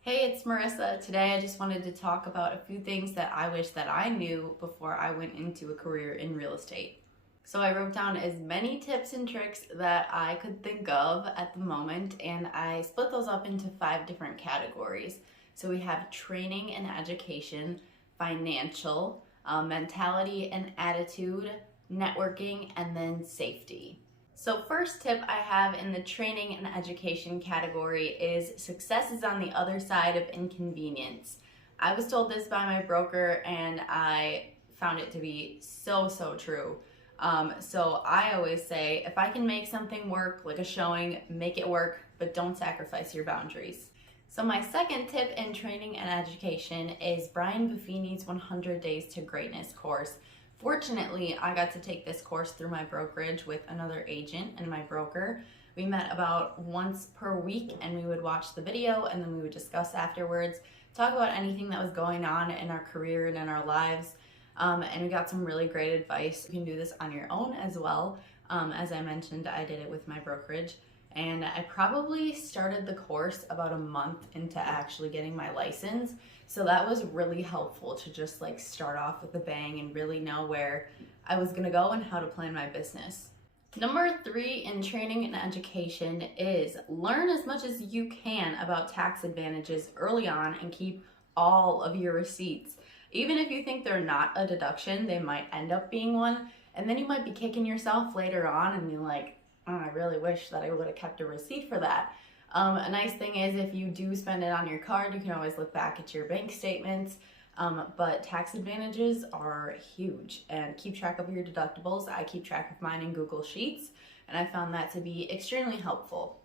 Hey, it's Marissa. Today I just wanted to talk about a few things that I wish that I knew before I went into a career in real estate. So I wrote down as many tips and tricks that I could think of at the moment, and I split those up into 5 different categories. So we have training and education, financial, mentality and attitude, networking, and then safety. So first tip I have in the training and education category is success is on the other side of inconvenience. I was told this by my broker and I found it to be so true. So I always say, if I can make something work, like a showing, make it work, but don't sacrifice your boundaries. So my second tip in training and education is Brian Buffini's 100 Days to Greatness course. Fortunately, I got to take this course through my brokerage with another agent and my broker. We met about once per week and we would watch the video and then we would discuss afterwards, talk about anything that was going on in our career and in our lives. And we got some really great advice. You can do this on your own as well. As I mentioned, I did it with my brokerage. And I probably started the course about a month into actually getting my license. So that was really helpful to just like start off with a bang and really know where I was gonna go and how to plan my business. Number 3 in training and education is learn as much as you can about tax advantages early on and keep all of your receipts. Even if you think they're not a deduction, they might end up being one. And then you might be kicking yourself later on and you're like, oh, I really wish that I would have kept a receipt for that. A nice thing is if you do spend it on your card, you can always look back at your bank statements. But tax advantages are huge, and keep track of your deductibles. I keep track of mine in Google Sheets, and I found that to be extremely helpful.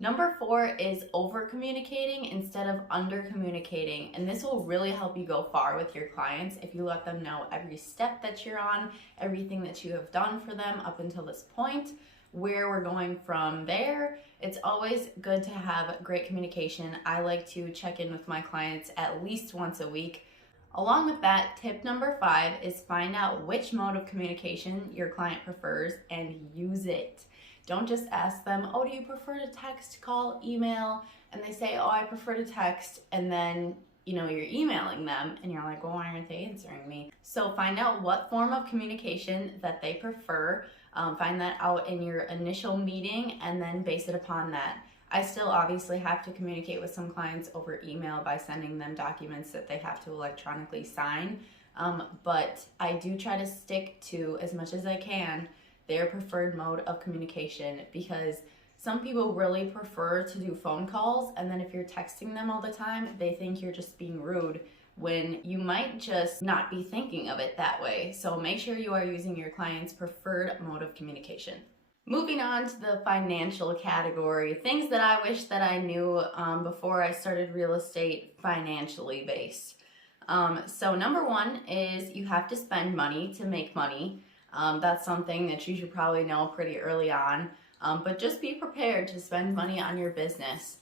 Number 4 is over communicating instead of under communicating, and this will really help you go far with your clients if you let them know every step that you're on, everything that you have done for them up until this point, where we're going from there. It's always good to have great communication. I like to check in with my clients at least once a week. Along with that, tip number 5 is find out which mode of communication your client prefers and use it. Don't just ask them, oh, do you prefer to text, call, email? And they say, oh, I prefer to text, and then you're emailing them and you're like, well, why aren't they answering me? So find out what form of communication that they prefer. Find that out in your initial meeting and then base it upon that. I still obviously have to communicate with some clients over email by sending them documents that they have to electronically sign. But I do try to stick to, as much as I can, their preferred mode of communication, because some people really prefer to do phone calls, and then if you're texting them all the time, they think you're just being rude when you might just not be thinking of it that way. So make sure you are using your client's preferred mode of communication. Moving on to the financial category, things that I wish that I knew before I started real estate financially based. So number 1 is you have to spend money to make money. That's something that you should probably know pretty early on, but just be prepared to spend money on your business.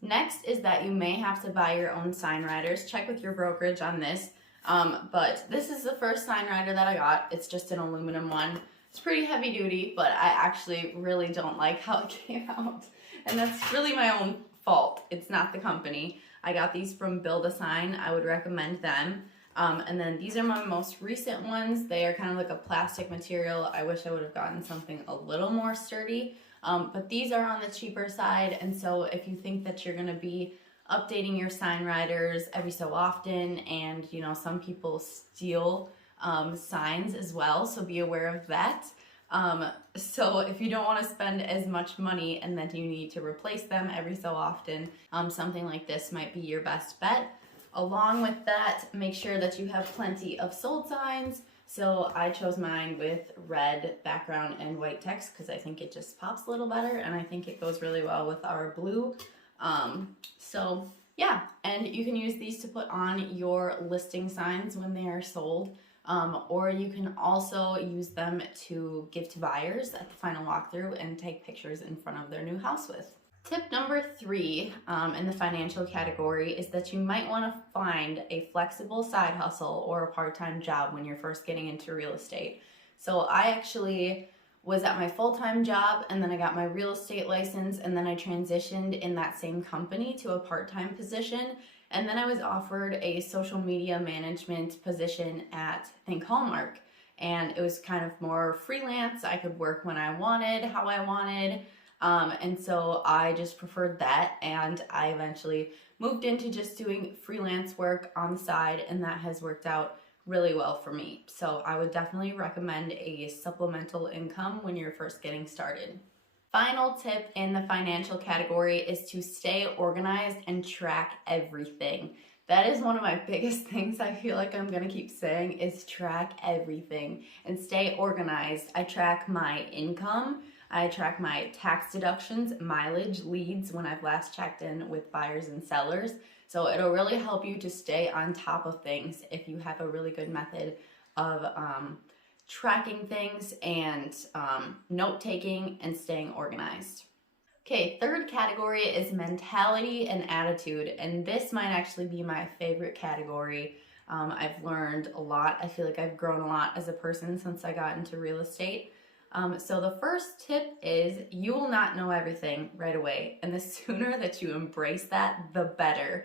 Next is that you may have to buy your own sign writers. Check with your brokerage on this, but this is the first sign writer that I got. It's just an aluminum one. It's pretty heavy duty, but I actually really don't like how it came out, and that's really my own fault. It's not the company. I got these from Build a Sign. I would recommend them. And then these are my most recent ones. They are kind of like a plastic material. I wish I would have gotten something a little more sturdy, but these are on the cheaper side. And so if you think that you're gonna be updating your sign writers every so often, and some people steal signs as well, so be aware of that. So if you don't want to spend as much money and then you need to replace them every so often, something like this might be your best bet. Along with that, make sure that you have plenty of sold signs. So I chose mine with red background and white text because I think it just pops a little better, and I think it goes really well with our blue. So yeah, and you can use these to put on your listing signs when they are sold, or you can also use them to give to buyers at the final walkthrough and take pictures in front of their new house with. Tip number 3 in the financial category is that you might want to find a flexible side hustle or a part-time job when you're first getting into real estate. So I actually was at my full-time job, and then I got my real estate license, and then I transitioned in that same company to a part-time position, and then I was offered a social media management position at, I think, Hallmark, and it was kind of more freelance. I could work when I wanted, how I wanted, and so I just preferred that, and I eventually moved into just doing freelance work on the side, and that has worked out really well for me. So I would definitely recommend a supplemental income when you're first getting started. Final tip in the financial category is to stay organized and track everything. That is one of my biggest things I feel like I'm gonna keep saying is track everything and stay organized. I track my income, I track my tax deductions, mileage, leads when I've last checked in with buyers and sellers. So it'll really help you to stay on top of things if you have a really good method of tracking things and note-taking and staying organized. Okay, third category is mentality and attitude, and this might actually be my favorite category. I've learned a lot. I feel like I've grown a lot as a person since I got into real estate. So the first tip is you will not know everything right away, and the sooner that you embrace that, the better.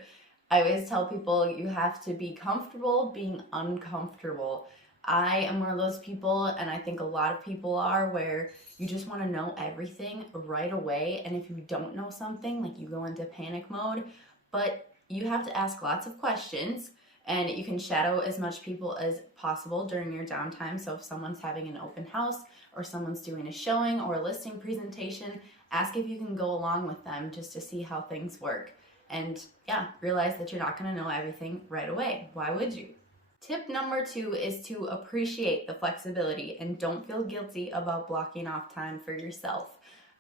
I always tell people you have to be comfortable being uncomfortable. I am one of those people, and I think a lot of people are, where you just want to know everything right away, and if you don't know something, like, you go into panic mode. But you have to ask lots of questions, and you can shadow as much people as possible during your downtime. So if someone's having an open house or someone's doing a showing or a listing presentation, ask if you can go along with them just to see how things work. And yeah, realize that you're not going to know everything right away. Why would you? Tip number 2 is to appreciate the flexibility and don't feel guilty about blocking off time for yourself.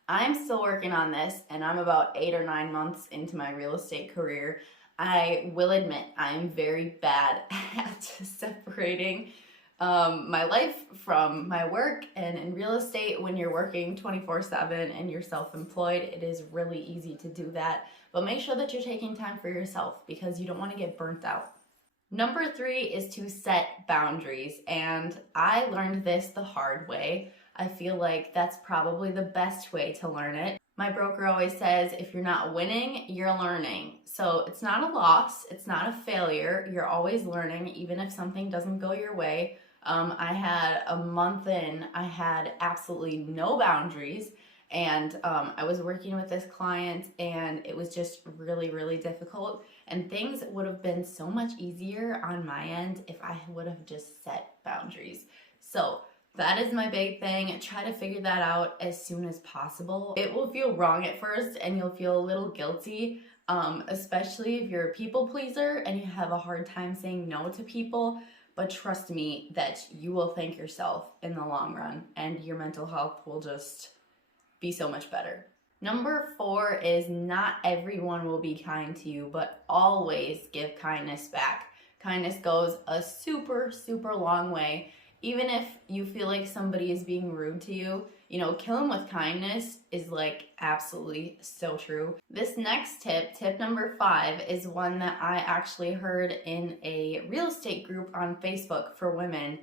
I'm still working on this, and I'm about 8 or 9 months into my real estate career. I will admit I'm very bad at separating my life from my work, and in real estate, when you're working 24/7 and you're self-employed, it is really easy to do that. But make sure that you're taking time for yourself because you don't want to get burnt out. Number 3 is to set boundaries, and I learned this the hard way. I feel like that's probably the best way to learn it. My broker always says, if you're not winning, you're learning. So it's not a loss, it's not a failure, you're always learning, even if something doesn't go your way. I had a month in, I had absolutely no boundaries, and I was working with this client, and it was just really, really difficult, and things would have been so much easier on my end if I would have just set boundaries. So that is my big thing. Try to figure that out as soon as possible. It will feel wrong at first, and you'll feel a little guilty, especially if you're a people pleaser and you have a hard time saying no to people. But trust me that you will thank yourself in the long run, and your mental health will just be so much better. Number 4 is not everyone will be kind to you, but always give kindness back. Kindness goes a super, super long way. Even if you feel like somebody is being rude to you, kill them with kindness is like absolutely so true. This next tip number 5, is one that I actually heard in a real estate group on Facebook for women.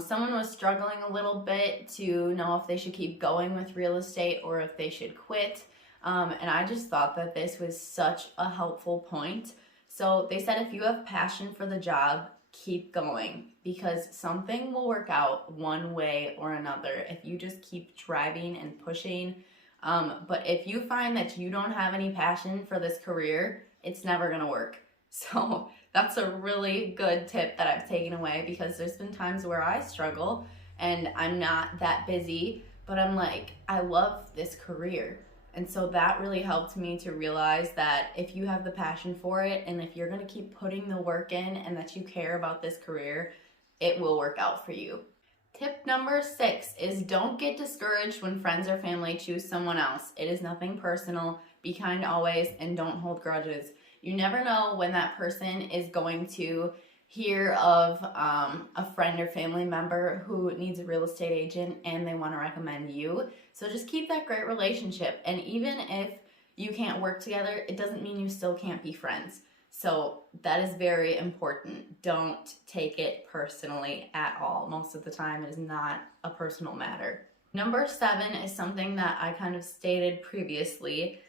Someone was struggling a little bit to know if they should keep going with real estate or if they should quit. And I just thought that this was such a helpful point. So they said, if you have passion for the job, keep going, because something will work out one way or another if you just keep driving and pushing. But if you find that you don't have any passion for this career, it's never gonna work. So that's a really good tip that I've taken away, because there's been times where I struggle and I'm not that busy, but I'm like, I love this career. And so that really helped me to realize that if you have the passion for it, and if you're going to keep putting the work in, and that you care about this career, it will work out for you. Tip number 6 is don't get discouraged when friends or family choose someone else. It is nothing personal. Be kind always, and don't hold grudges. You never know when that person is going to hear of a friend or family member who needs a real estate agent and they want to recommend you. So just keep that great relationship. And even if you can't work together, it doesn't mean you still can't be friends. So that is very important. Don't take it personally at all. Most of the time, it is not a personal matter. Number 7 is something that I kind of stated previously.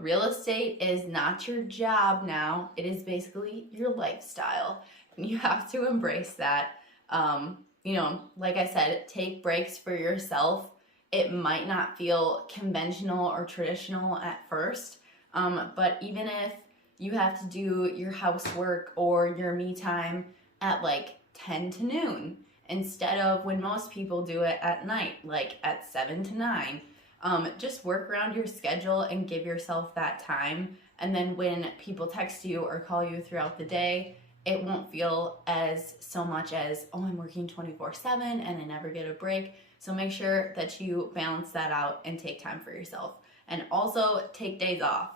Real estate is not your job now. It is basically your lifestyle. And you have to embrace that. Like I said, take breaks for yourself. It might not feel conventional or traditional at first, but even if you have to do your housework or your me time at like 10 to noon, instead of when most people do it at night, like at 7 to 9. Just work around your schedule and give yourself that time. And then when people text you or call you throughout the day, it won't feel as so much as, oh, I'm working 24/7 and I never get a break. So make sure that you balance that out and take time for yourself. And also take days off.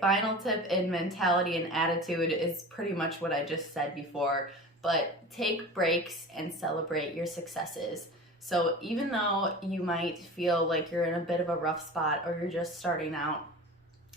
Final tip in mentality and attitude is pretty much what I just said before, but take breaks and celebrate your successes. So even though you might feel like you're in a bit of a rough spot or you're just starting out,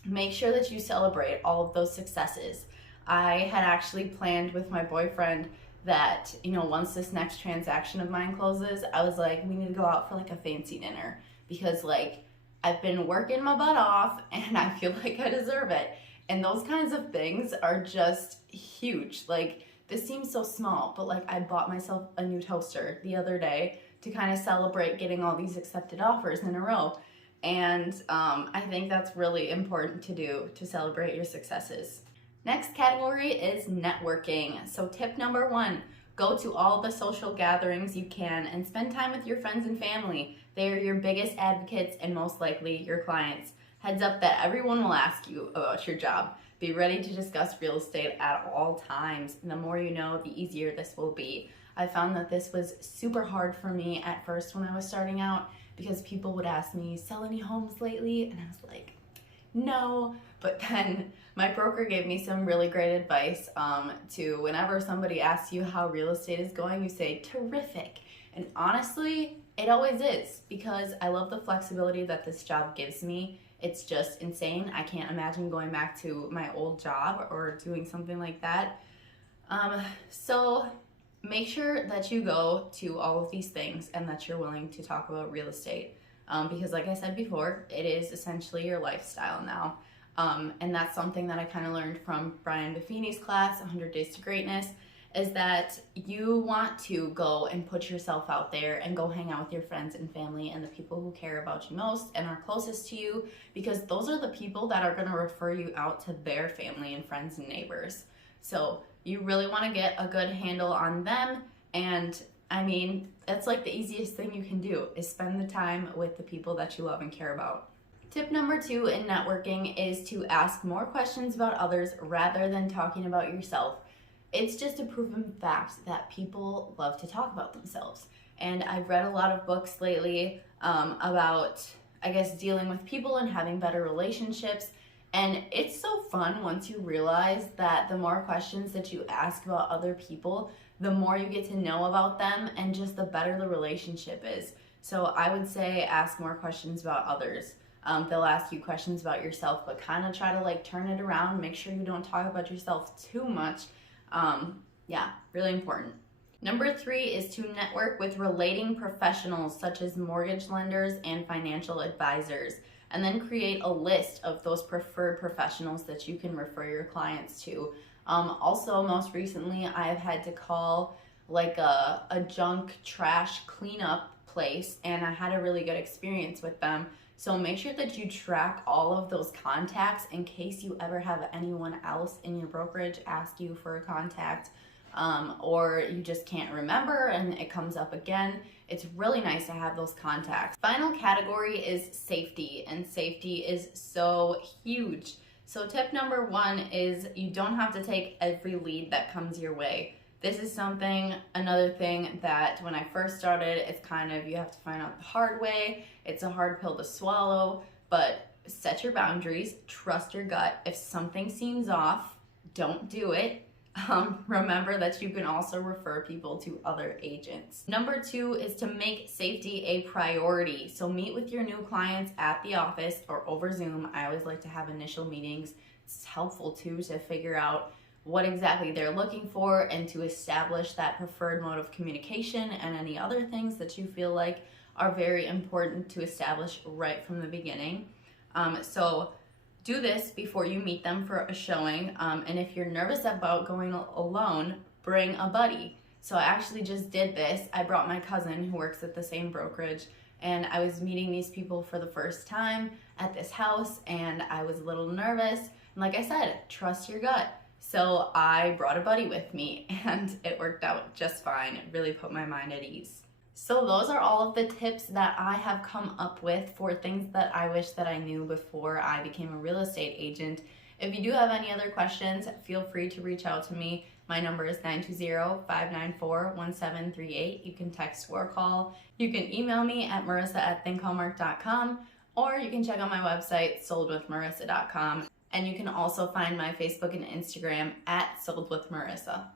make sure that you celebrate all of those successes. I had actually planned with my boyfriend that, once this next transaction of mine closes, I was like, we need to go out for like a fancy dinner because like I've been working my butt off and I feel like I deserve it. And those kinds of things are just huge. Like, this seems so small, but like I bought myself a new toaster the other day to kind of celebrate getting all these accepted offers in a row. And I think that's really important to do to celebrate your successes. Next category is networking. So tip number 1, go to all the social gatherings you can and spend time with your friends and family. They are your biggest advocates and most likely your clients. Heads up that everyone will ask you about your job. Be ready to discuss real estate at all times. And the more you know, the easier this will be. I found that this was super hard for me at first when I was starting out because people would ask me, sell any homes lately? And I was like, no. But then my broker gave me some really great advice to whenever somebody asks you how real estate is going, you say, terrific. And honestly, it always is because I love the flexibility that this job gives me. It's just insane. I can't imagine going back to my old job or doing something like that. So make sure that you go to all of these things and that you're willing to talk about real estate. Because like I said before, it is essentially your lifestyle now. And that's something that I kind of learned from Brian Buffini's class, 100 Days to Greatness, is that you want to go and put yourself out there and go hang out with your friends and family and the people who care about you most and are closest to you, because those are the people that are going to refer you out to their family and friends and neighbors. So you really want to get a good handle on them. And I mean, that's like the easiest thing you can do is spend the time with the people that you love and care about. Tip number 2 in networking is to ask more questions about others rather than talking about yourself. It's just a proven fact that people love to talk about themselves. And I've read a lot of books lately about, I guess, dealing with people and having better relationships. And it's so fun once you realize that the more questions that you ask about other people, the more you get to know about them and just the better the relationship is. So I would say ask more questions about others. They'll ask you questions about yourself, but kind of try to like turn it around. Make sure you don't talk about yourself too much. Really important. Number 3 is to network with relating professionals such as mortgage lenders and financial advisors, and then create a list of those preferred professionals that you can refer your clients to. Also, most recently, I've had to call like a junk trash cleanup place, and I had a really good experience with them. So make sure that you track all of those contacts in case you ever have anyone else in your brokerage ask you for a contact, or you just can't remember and it comes up again. It's really nice to have those contacts. Final category is safety, and safety is so huge. So tip number 1 is you don't have to take every lead that comes your way. This is another thing that when I first started, it's kind of, you have to find out the hard way. It's a hard pill to swallow, but set your boundaries, trust your gut. If something seems off, don't do it. Remember that you can also refer people to other agents. Number 2 is to make safety a priority. So meet with your new clients at the office or over Zoom. I always like to have initial meetings. It's helpful too to figure out what exactly they're looking for and to establish that preferred mode of communication and any other things that you feel like are very important to establish right from the beginning. So do this before you meet them for a showing. And if you're nervous about going alone, bring a buddy. So I actually just did this. I brought my cousin who works at the same brokerage, and I was meeting these people for the first time at this house, and I was a little nervous. And like I said, trust your gut. So I brought a buddy with me, and it worked out just fine. It really put my mind at ease. So those are all of the tips that I have come up with for things that I wish that I knew before I became a real estate agent. If you do have any other questions, feel free to reach out to me. My number is 920-594-1738. You can text or call. You can email me at marissa@thinkhallmark.com, or you can check out my website, soldwithmarissa.com. And you can also find my Facebook and Instagram at soldwithmarissa.